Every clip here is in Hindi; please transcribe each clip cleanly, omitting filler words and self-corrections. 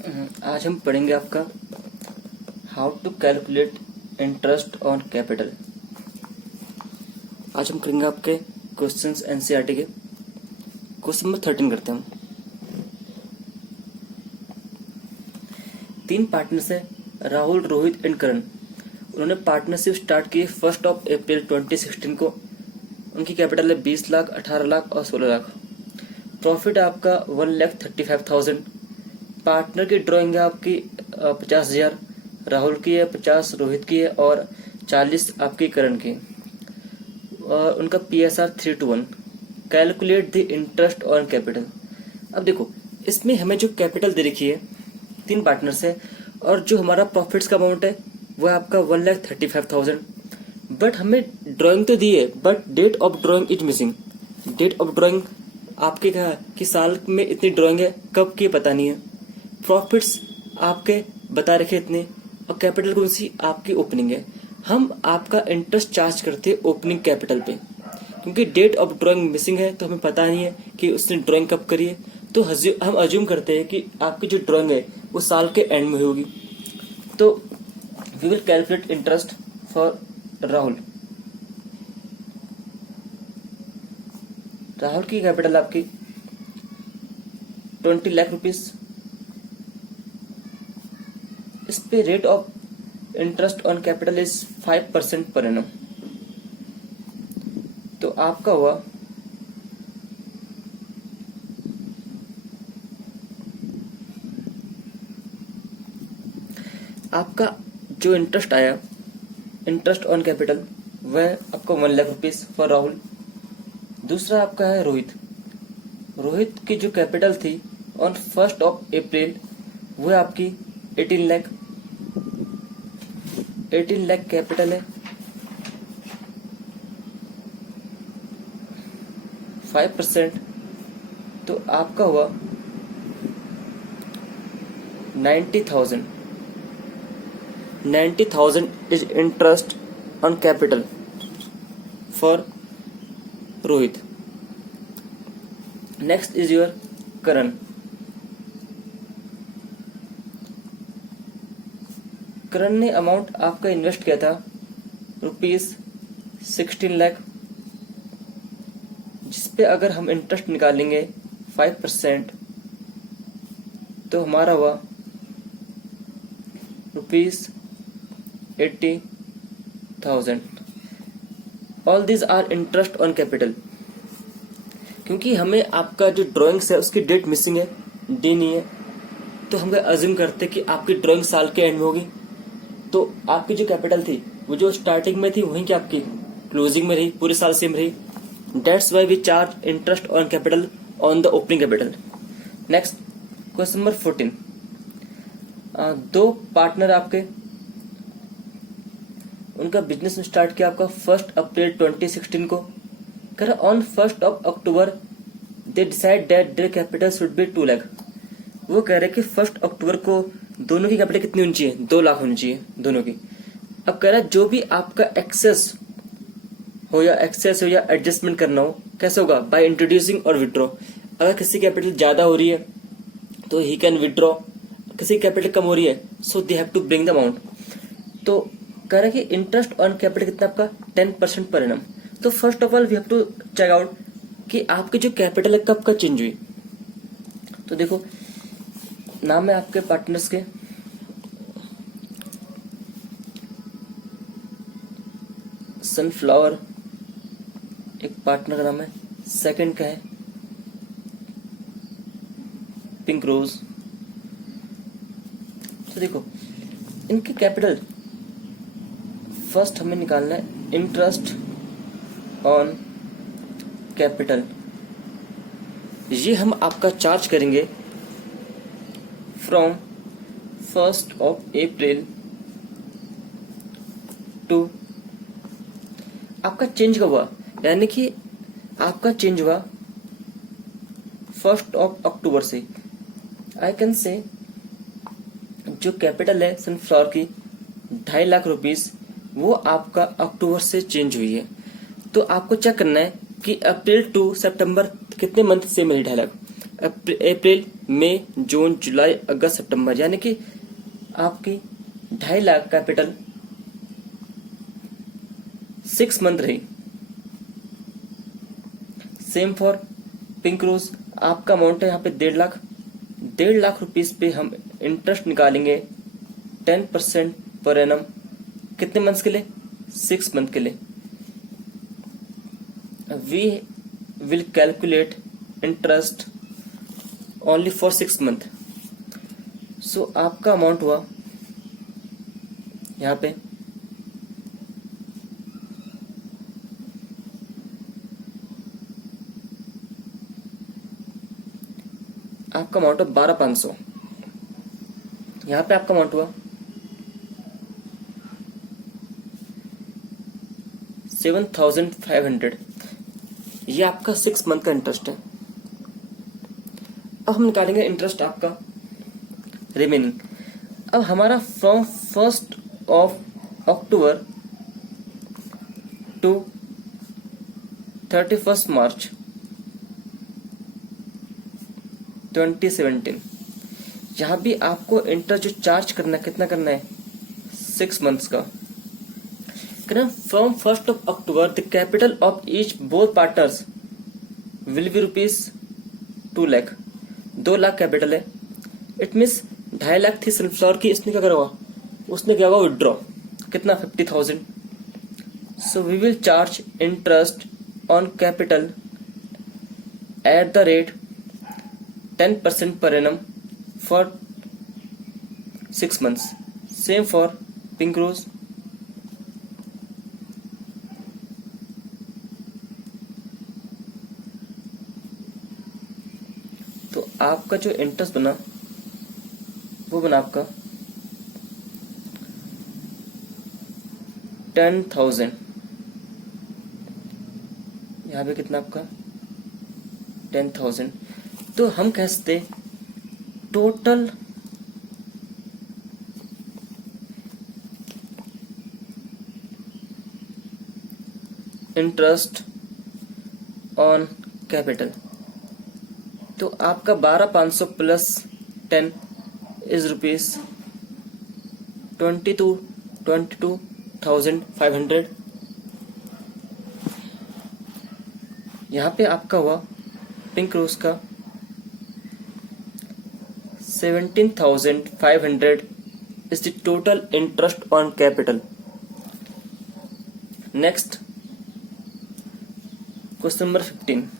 आज हम पढ़ेंगे आपका how to calculate interest on capital. आज हम करेंगे आपके क्वेश्चंस एनसीईआरटी के। क्वेश्चन नंबर 13 करते हैं हम। 3 पार्टनर्स है, राहुल, रोहित एंड करण। उन्होंने पार्टनरशिप स्टार्ट की 1 अप्रैल 2016 को। उनकी कैपिटल है 20 लाख, 18 लाख और 16 लाख। प्रॉफिट है आपका 1,35,000। पार्टनर की ड्राइंग है आपकी 50,000, राहुल की है 50, रोहित की है और 40 आपकी करण की। और उनका PSR 3:1। Calculate the interest on capital. अब देखो, इसमें हमें जो कैपिटल दे रखी है 3 पार्टनर्स है और जो हमारा प्रॉफिट्स का अमाउंट है वो है आपका 1,35,000। बट हमें ड्राइंग तो दी है but date of drawing is missing. Date of drawing आपके कहा कि साल में इतनी ड्राइंग है, कब की पता नहीं है। प्रॉफिट्स आपके बता रखे इतने और कैपिटल कौन सी आपकी ओपनिंग है। हम आपका इंटरेस्ट चार्ज करते हैं ओपनिंग कैपिटल पे, क्योंकि डेट ऑफ ड्राइंग मिसिंग है तो हमें पता नहीं है कि उसने ड्राइंग कब करी है। तो हम अज्यूम करते हैं कि आपकी जो ड्राइंग है वो साल के एंड में होगी। तो we will calculate interest for Rahul. Rahul की कैपिटल आपकी 20 लाख रुपीज। इस पे rate of interest on capital is 5% per annum. तो आपका हुआ आपका जो इंटरेस्ट आया, इंटरेस्ट ऑन कैपिटल, वह आपका 1 लाख रुपीज फॉर राहुल। दूसरा आपका है रोहित। रोहित की जो कैपिटल थी ऑन 1 अप्रैल वह आपकी 18 लाख। 18 लाख कैपिटल है, 5%। तो आपका हुआ 90,000। 90,000 is interest on capital for Rohit. Next is your Karan. Karan ने अमाउंट आपका इन्वेस्ट किया था ₹16 लाख, जिसपे अगर हम इंटरेस्ट निकालेंगे 5% तो हमारा हुआ ₹80,000। All this are interest on capital. क्योंकि हमें आपका जो ड्राइंग्स है उसकी डेट मिसिंग है, डी नहीं है, तो हम अज्यूम करते कि आपकी ड्राइंग साल के एंड में होगी। तो आपकी जो कैपिटल थी वो जो स्टार्टिंग में थी वहीं की आपकी क्लोजिंग में रही, पूरे साल सेम रही। That's why we charge interest on capital on the opening capital. Next question number 14। 2 partner आपके, उनका बिजनेस स्टार्ट किया आपका 1 अप्रैल 2016 को। कर on 1 October they decide that their capital should be 2 lakh. वो कह रहे कि 1 अक्टूबर को दोनों की कैपिटल कितनी होनी चाहिए? 2 लाख होनी चाहिए दोनों की। अब कह रहा है जो भी आपका एक्सेस हो या एडजस्टमेंट करना हो, कैसे होगा? बाय इंट्रोड्यूसिंग और विड्रॉ। अगर किसी कैपिटल ज्यादा हो रही है तो ही कैन विड्रॉ, किसी कैपिटल कम हो रही है so they have to bring the amount. तो कह रहा है कि इंटरेस्ट ऑन कैपिटल कितना आपका 10% पर एनम। तो first of all we have to check out कि आपकी जो कैपिटल है कब का चेंज हुई। तो देखो, नाम है आपके पार्टनर्स के, सनफ्लावर एक पार्टनर का नाम है, सेकंड का है पिंक रोज। तो देखो, इनकी कैपिटल फर्स्ट हमें निकालना है इंटरेस्ट ऑन कैपिटल। ये हम आपका चार्ज करेंगे फ्रॉम 1 अप्रैल टू, आपका चेंज कब हुआ? यानी कि आपका चेंज हुआ 1 अक्टूबर से। आई कैन से जो कैपिटल है सनफ्लावर की 2.5 लाख रुपीस, वो आपका अक्टूबर से चेंज हुई है। तो आपको चेक करना है कि अप्रैल टू सितंबर कितने मंथ से मिली 2.5 लाख। अप्रैल, मई, जून, जुलाई, अगस्त, सितंबर, यानी कि आपकी 2.5 लाख कैपिटल 6 मंथ रही। सेम फॉर पिंक रोज, आपका अमाउंट है यहाँ पे 1.5 लाख। 1.5 लाख रुपीज पे हम इंटरेस्ट निकालेंगे 10% पर एनम। कितने मंथ्स के लिए? 6 मंथ के लिए। We will calculate interest only for 6 month. So आपका अमाउंट हुआ यहाँ पे आपका अमाउंट है 12,500। यहाँ पे आपका अमाउंट हुआ 7,500। ये आपका 6 मंथ का इंटरेस्ट है। अब हम निकालेंगे इंटरेस्ट आपका रिमेनिंग। अब हमारा फ्रॉम 1 अक्टूबर टू 31 मार्च 2017, यहाँ भी आपको इंटरेस्ट जो चार्ज करना है, कितना करना है? 6 मंथ्स का। From 1 October the capital of each both partners will be ₹2 lakh. 2 lakh capital है। इट मीन्स 2.5 लाख थी सनफ्लावर की, इसने क्या करा हुआ? उसने क्या हुआ? विड्रॉ। कितना? 50,000। So we will charge interest on capital at the rate 10% per annum for 6 months. Same for pink rose. तो आपका जो इंटरेस्ट बना वो बना आपका 10,000। यहाँ पे कितना आपका? 10,000। तो हम कह सकते टोटल इंटरेस्ट ऑन कैपिटल, तो आपका 12,500 प्लस 10 इज ₹22,500। यहाँ पे आपका हुआ पिंक रोज का 17,500 is the total interest on capital. Next, question number 15.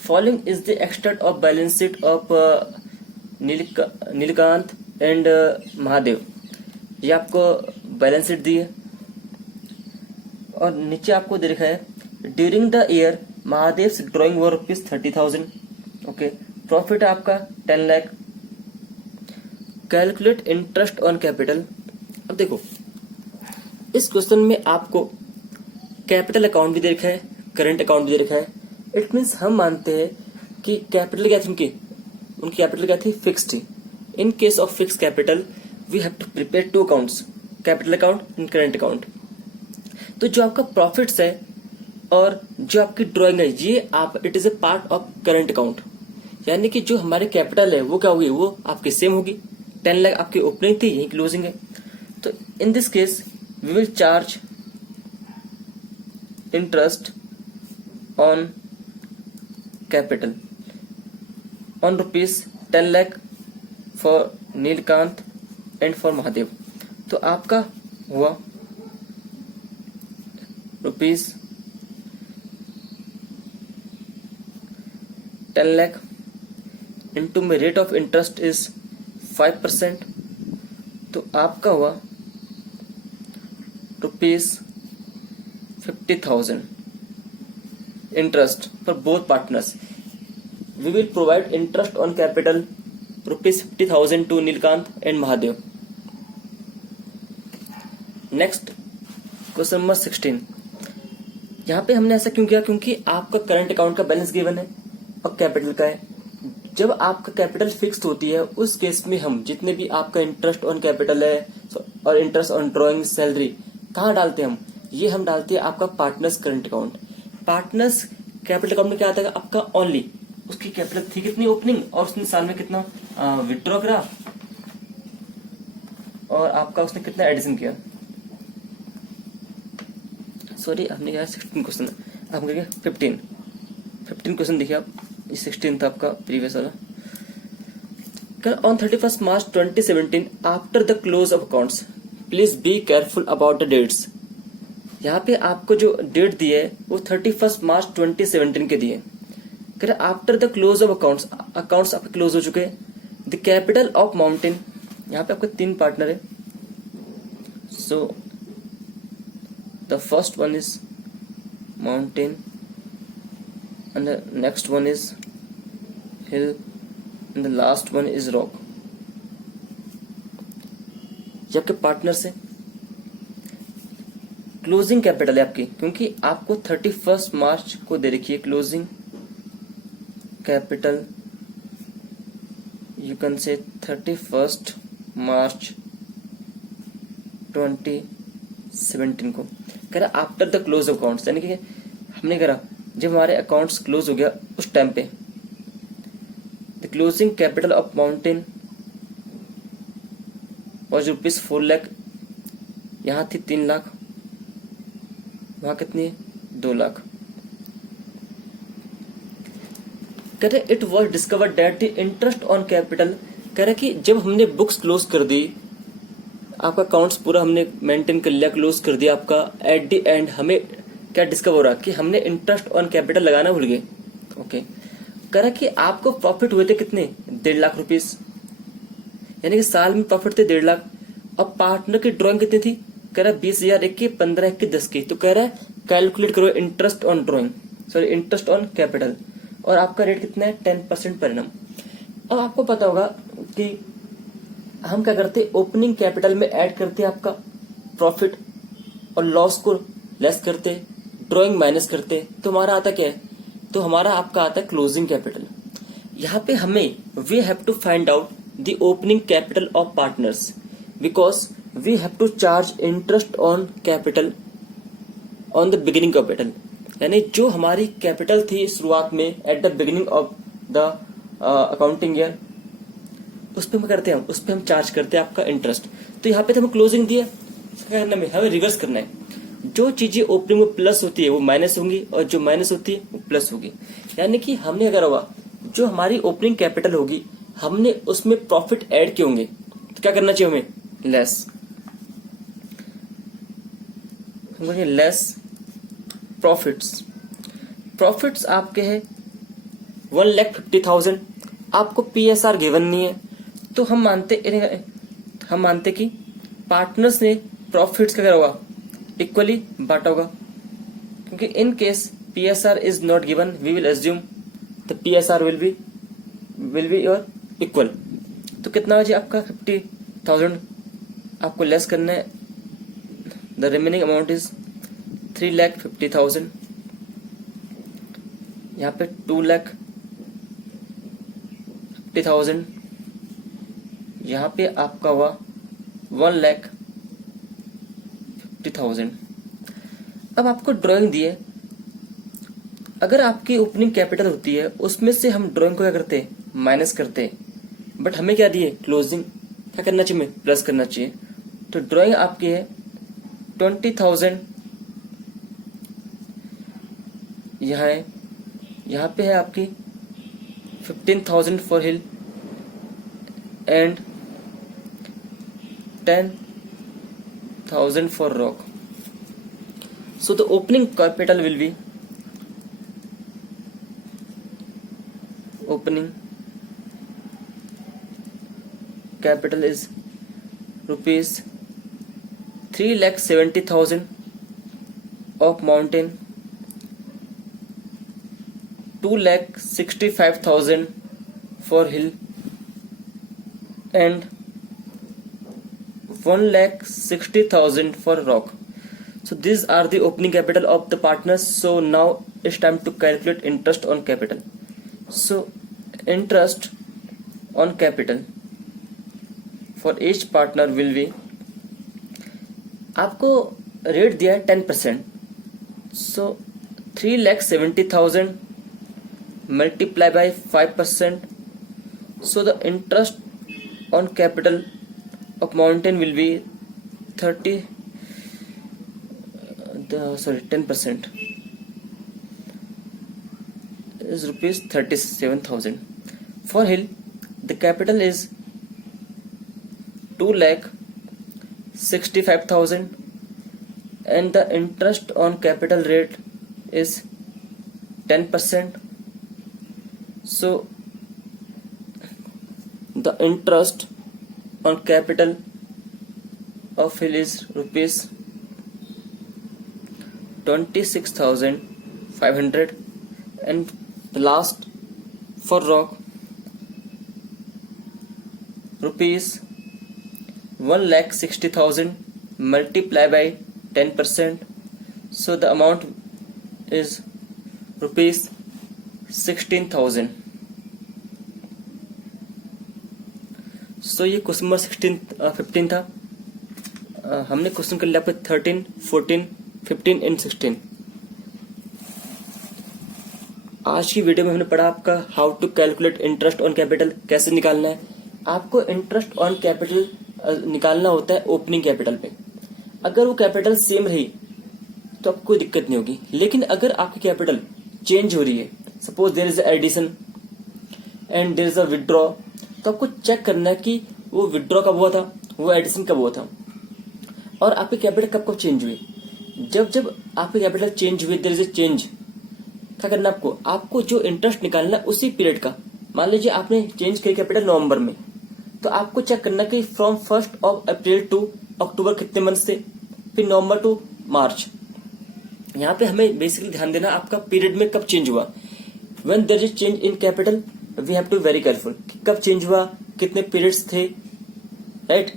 Following is the extent of balance sheet of Nilkanth and Mahadev. ये आपको बैलेंस शीट दी है और नीचे आपको दे रखा है during the year Mahadev drawing were ₹30,000। Okay, profit है आपका 10 lakh. Calculate interest on capital. अब देखो इस क्वेश्चन में आपको कैपिटल अकाउंट भी दे रखा है, करंट अकाउंट भी दे रखा है। इट मीन्स हम मानते हैं कि कैपिटल क्या थी उनकी कैपिटल क्या थी? फिक्स्ड थी। In case of fix capital we have to prepare 2 accounts, capital account and current account. तो जो आपका प्रॉफिट्स है और जो आपकी ड्राइंग है ये आप it is a part of current account, यानी कि जो हमारे कैपिटल है वो क्या होगी? वो आपकी सेम होगी। 10 लाख आपकी ओपनिंग थी, यही क्लोजिंग है। तो in this case we will charge interest on capital on ₹10 lakh for Neelkant and for Mahadev. तो आपका हुआ ₹10 लाख इंटू में रेट ऑफ इंटरेस्ट इज 5%, तो आपका हुआ ₹50,000 interest for both partners. We will provide interest on capital ₹50,000 to Neelkant and Mahadev. Next question number 16। यहाँ पे हमने ऐसा क्यों किया? क्योंकि आपका करंट अकाउंट का बैलेंस गिवन है और कैपिटल का है। जब आपका कैपिटल फिक्स्ड होती है उस केस में हम जितने भी आपका इंटरेस्ट ऑन कैपिटल है और इंटरेस्ट ऑन ड्रॉइंग सैलरी कहाँ डालते हैं हम? ये हम डालते हैं आपका partners current account. Partners capital account में क्या आता है आपका ओनली, उसकी कैपिटल थी कितनी ओपनिंग और उसने साल में कितना विथड्रॉ करा और आपका उसने कितना एडिशन किया। सॉरी हमने किया 16 क्वेश्चन, आप करेंगे 15 क्वेश्चन देखिए आप, 16 था आपका प्रीवियस वाला। On 31 March 2017 after the close of accounts please be careful about the dates. यहाँ पे आपको जो डेट दी है वो 31 मार्च 2017 के दिए। After the close of accounts, accounts आपके क्लोज हो चुके हैं। द कैपिटल ऑफ माउंटेन, यहाँ पे आपके 3 पार्टनर है। So the first one is mountain and the next one is hill and the last one is rock। ये आपके पार्टनर्स है। क्लोजिंग कैपिटल है आपकी, क्योंकि आपको 31 मार्च को दे रखी है closing capital, you can say 31 March 2017 को। कह रहा आफ्टर द क्लोज अकाउंट्स, यानी कि हमने करा जब हमारे अकाउंट्स क्लोज हो गया उस टाइम पे। The closing capital of mountain was rupees 4 lakh, यहाँ थी 3 लाख, वहां कितनी है 2 लाख। कह रहे it was discovered that the interest on capital, कह रहे कि जब हमने बुक्स क्लोज कर दी, आपका अकाउंट्स पूरा हमने मेंटेन कर लिया, क्लोज कर दिया आपका, एट द एंड हमें क्या डिस्कवर हो रहा कि हमने इंटरेस्ट ऑन कैपिटल लगाना भूल गए। ओके, कह रहा कि आपको प्रॉफिट हुए थे कितने 1.5 लाख रुपीस, यानी कि साल में प्रॉफिट थे 1.5 लाख। अब पार्टनर की ड्राइंग कितनी थी, कह रहा 20,000 एक की, 15 एक की, 10 की। तो कह रहा है कैलकुलेट करो interest on drawing, sorry interest on capital, और आपका रेट कितना है 10% पर एनम। अब आपको पता होगा कि हम क्या करते, ओपनिंग कैपिटल में ऐड करते आपका प्रॉफिट और लॉस को लेस करते, ड्राइंग माइनस करते, तो हमारा आता क्या है, तो हमारा आपका आता है क्लोजिंग कैपिटल। यहाँ पे हमें we have to find out the opening capital of partners because we have to charge interest on capital on the beginning capital, यानी जो हमारी कैपिटल थी शुरुआत में at the beginning of the accounting year, उस पर हम करते हैं, उस पर हम चार्ज करते हैं आपका इंटरेस्ट। तो यहाँ पे तो हमें क्लोजिंग दिया, क्या करना है, हमें रिवर्स करना है। जो चीजें ओपनिंग में प्लस होती है वो माइनस होंगी और जो माइनस होती है वो प्लस होगी। यानी कि हमने अगर होगा जो हमारी ओपनिंग कैपिटल होगी हमने उसमें प्रॉफिट ऐड किए होंगे, तो क्या करना चाहिए हमें, लेस प्रॉफिट्स। प्रॉफिट्स आपके हैं 1,50,000, आपको PSR गिवन नहीं है, तो हम मानते कि पार्टनर्स ने प्रॉफिट्स का क्या होगा इक्वली बांटा होगा, क्योंकि in case PSR is not given we will assume the PSR will be your equal. तो कितना हो जाए आपका 50,000, आपको लेस करना है, द रिमेनिंग अमाउंट इज 3,50,000। यहाँ पे 2,50,000, यहाँ पे आपका हुआ 1,50,000। अब आपको ड्राइंग दी है, अगर आपकी ओपनिंग कैपिटल होती है उसमें से हम ड्राइंग को क्या करते माइनस करते, बट हमें क्या दिए क्लोजिंग, क्या करना चाहिए हमें प्लस करना चाहिए। तो ड्राइंग आपकी है 20,000, यहाँ पे है आपकी 15,000 for hill and 10,000 for rock. So the opening capital will be rupees 3,70,000 of mountain, 2,65,000 for hill and 1,60,000 for rock. So these are the opening capital of the partners. So now it's time to calculate interest on capital. So interest on capital for each partner will be, आपको रेट दिया है 10%, so 3,70,000 multiply by 5%. So the interest on capital of mountain will be 10% is rupees 37,000. For hill, the capital is 2,65,000 and the interest on capital rate is 10%. So the interest on capital of hill is rupees 26,500 and the last for rock rupees 1,60,000 multiply by 10%. So the amount is rupees 16,000. सो ये क्वेश्चन नंबर 15 था. हमने क्वेश्चन कर लिया आपके 13, 14, 15 एंड 16. आज की वीडियो में हमने पढ़ा आपका how to calculate interest on capital, कैसे निकालना है. आपको इंटरेस्ट ऑन कैपिटल निकालना होता है ओपनिंग कैपिटल पे. अगर वो कैपिटल सेम रही तो आपको कोई दिक्कत नहीं होगी. लेकिन अगर आपकी कैपिटल चेंज हो रही है, suppose there is addition and there is a withdraw, तो आपको चेक करना है कि वो विड्रॉ कब हुआ था, वो एडिशन कब हुआ था और आपकी कैपिटल कब कब चेंज हुई. जब आपकी कैपिटल चेंज हुई, देयर इज अ चेंज, क्या करना आपको जो इंटरेस्ट निकालना है उसी पीरियड का. मान लीजिए आपने चेंज किया कैपिटल नवंबर में, तो आपको चेक करना कि फ्रॉम 1 अप्रैल टू अक्टूबर कितने मंथ थे, फिर नवंबर टू मार्च. यहाँ पे हमें बेसिकली ध्यान देना आपका पीरियड में कब चेंज हुआ. When there is change in capital we have to very careful, कब चेंज हुआ, कितने पीरियड्स थे, राइट.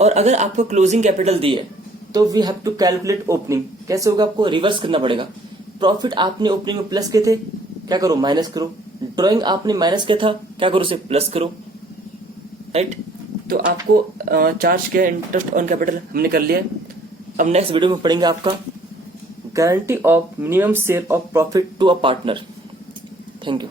और अगर आपको क्लोजिंग कैपिटल दी है तो we have to calculate opening. कैसे होगा, आपको रिवर्स करना पड़ेगा. प्रॉफिट आपने ओपनिंग में प्लस किए थे, क्या करो, माइनस करो. ड्रॉइंग आपने माइनस किया था, क्या करो, उसे प्लस करो, राइट. तो आपको चार्ज किया इंटरेस्ट ऑन कैपिटल हमने कर लिया. अब नेक्स्ट वीडियो में पढ़ेंगे आपका guarantee of minimum share of profit to a partner. Thank you.